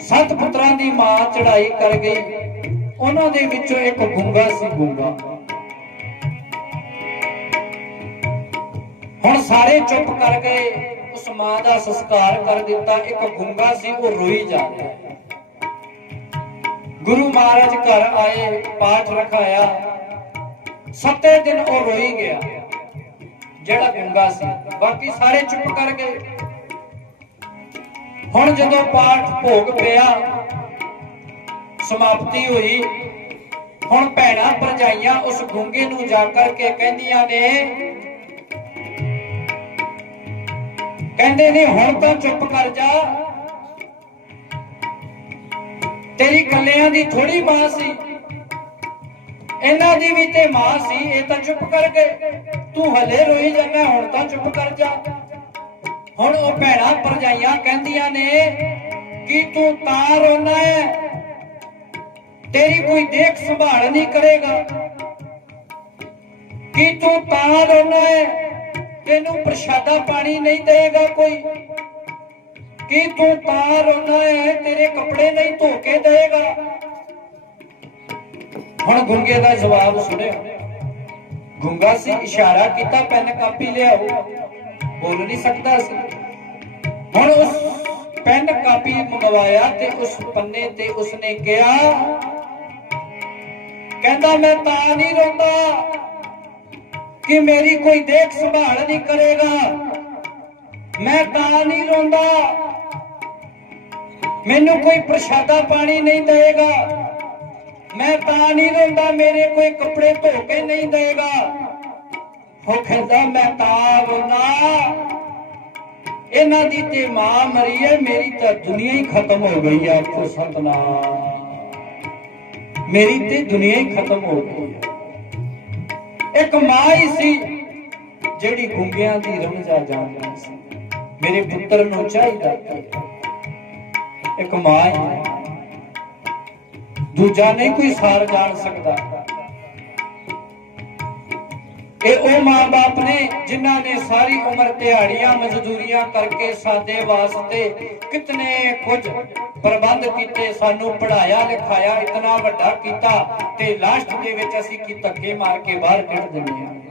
ਸੱਤ ਪੁੱਤਰਾਂ ਦੀ ਮਾਂ ਚੜਾਈ ਕਰ ਗਈ। ਉਹਨਾਂ ਦੇ ਵਿੱਚੋਂ ਇੱਕ ਗੁੰਗਾ ਸੀ ਗੁੰਗਾ। ਹੁਣ ਸਾਰੇ ਚੁੱਪ ਕਰ ਗਏ। ਉਸ ਮਾਂ ਦਾ ਸੰਸਕਾਰ ਕਰ ਦਿੱਤਾ। ਇੱਕ ਗੁੰਗਾ ਸੀ, ਉਹ ਰੋਈ ਜਾ ਰਿਹਾ। ਗੁਰੂ ਮਹਾਰਾਜ ਘਰ ਆਏ, ਪਾਠ ਰਖਾਇਆ। ਸੱਤੇ ਦਿਨ ਉਹ ਰੋਈ ਗਿਆ, ਜਿਹੜਾ ਗੁੰਗਾ ਸੀ। ਬਾਕੀ ਸਾਰੇ ਚੁੱਪ ਕਰ ਗਏ। ਹੁਣ ਜਦੋਂ ਪਾਠ ਭੋਗ ਪਿਆ, ਸਮਾਪਤੀ ਹੋਈ, ਹੁਣ ਭੈਣਾਂ ਭਰਜਾਈਆਂ ਉਸ ਗੁੰਗੇ ਨੂੰ ਜਾ ਕਰਕੇ ਕਹਿੰਦੀਆਂ ਨੇ, ਕਹਿੰਦੇ ਨੇ, ਹੁਣ ਤਾਂ ਚੁੱਪ ਕਰ ਜਾ। ਤੇਰੀ ਕੱਲਿਆਂ ਦੀ ਥੋੜੀ ਮਾਂ ਸੀ। ਇਹਨਾਂ ਦੀ ਵੀ ਤੇ ਮਾਂ ਸੀ, ਇਹ ਤਾਂ ਚੁੱਪ ਕਰ ਗਏ। ਤੂੰ ਹਲੇ ਰੋਈ ਜਾਂਦਾ, ਹੁਣ ਤਾਂ ਚੁੱਪ ਕਰ ਜਾ। ਹੁਣ ਉਹ ਭੈਣਾਂ ਭਰਜਾਈਆਂ ਕਹਿੰਦੀਆਂ ਨੇ ਕਿ ਤੂੰ ਤਾਂ ਰੋਣਾ ਹੈ ਤੇਰੀ ਕੋਈ ਦੇਖ ਸੰਭਾਲ ਨਹੀਂ ਕਰੇਗਾ। ਕਿ ਤੂੰ ਤਾਂ ਰੋਣਾ ਹੈ ਤੈਨੂੰ ਪ੍ਰਸ਼ਾਦਾ ਪਾਣੀ ਨਹੀਂ ਦੇਗਾ ਕੋਈ। ਕਿ ਤੂੰ ਤਾਂ ਰੋਣਾ ਹੈ ਤੇਰੇ ਕੱਪੜੇ ਨਹੀਂ ਧੋ ਕੇ ਦੇਗਾ ਹੁਣ ਗੁੰਗੇ ਦਾ ਜਵਾਬ ਸੁਣਿਓ। ਗੁੰਗਾ ਸੀ ਇਸ਼ਾਰਾ ਕੀਤਾ, ਪੈਨ ਕਾਪੀ ਲਿਆਓ। ਬੋਲ ਨਹੀਂ ਸਕਦਾ ਸੀ। ਹੁਣ ਉਸ ਪੈਨ ਕਾਪੀ ਮੰਗਵਾਇਆ ਤੇ ਉਸ ਪੰਨੇ ਤੇ ਉਸਨੇ ਕਿਹਾ, ਕਹਿੰਦਾ, ਮੈਂ ਤਾਂ ਨਹੀਂ ਰੋਂਦਾ ਕਿ ਮੇਰੀ ਕੋਈ ਦੇਖ ਸੰਭਾਲ ਨਹੀਂ ਕਰੇਗਾ। ਮੈਂ ਤਾਂ ਨਹੀਂ ਰੋਂਦਾ। ਮੈਨੂੰ ਕੋਈ ਪ੍ਰਸ਼ਾਦਾ ਪਾਣੀ ਨਹੀਂ ਦੇਗਾ ਮੈਂ ਤਾਂ ਨਹੀਂ ਰੋਂਦਾ, ਮੇਰੇ ਕੋਈ ਕੱਪੜੇ ਧੋ ਕੇ ਨਹੀਂ ਦੇਗਾ ਉਹ ਕਹਿੰਦਾ ਮੈਂ ਤਾਂ ਇਹਨਾਂ ਦੀ ਤੇ ਮਾਂ ਮਰੀ ਹੈ, ਮੇਰੀ ਤਾਂ ਦੁਨੀਆ ਹੀ ਖਤਮ ਹੋ ਗਈ ਹੈ, ਆਖੋ ਸਤਨਾਮ। ਮੇਰੀ ਤੇ ਦੁਨੀਆ ਹੀ ਖਤਮ ਹੋ ਗਈ ਹੈ। ਇੱਕ ਮਾਂ ਹੀ ਸੀ, ਜਿਹੜੀ ਗੁੰਗਿਆਂ ਦੀ ਰਮਜਾ ਜਾਣਦੀ ਸੀ। ਮੇਰੇ ਪੁੱਤਰ ਨੂੰ ਚਾਹੀਦਾ ਇੱਕ ਮਾਂ ਹੀ। ਦੂਜਾ ਨਹੀਂ, ਕੋਈ ਸਾਰ ਜਾਣ ਸਕਦਾ। ਇਹ ਉਹ ਮਾਂ-ਬਾਪ ਨੇ ਜਿਨ੍ਹਾਂ ਨੇ ਸਾਰੀ ਉਮਰ ਦਿਹਾੜੀਆਂ ਮਜ਼ਦੂਰੀਆਂ ਕਰਕੇ ਸਾਡੇ ਵਾਸਤੇ ਕਿਤਨੇ ਕੁਝ ਪ੍ਰਬੰਧ ਕੀਤੇ, ਸਾਨੂੰ ਪੜਾਇਆ ਲਿਖਾਇਆ, ਇਤਨਾ ਵੱਡਾ ਕੀਤਾ ਤੇ ਲਾਸਟ ਦੇ ਵਿੱਚ ਅਸੀਂ ਕੀ ਧੱਕੇ ਮਾਰ ਕੇ ਬਾਹਰ ਕੱਢ ਦਿੰਦੇ ਹਾਂ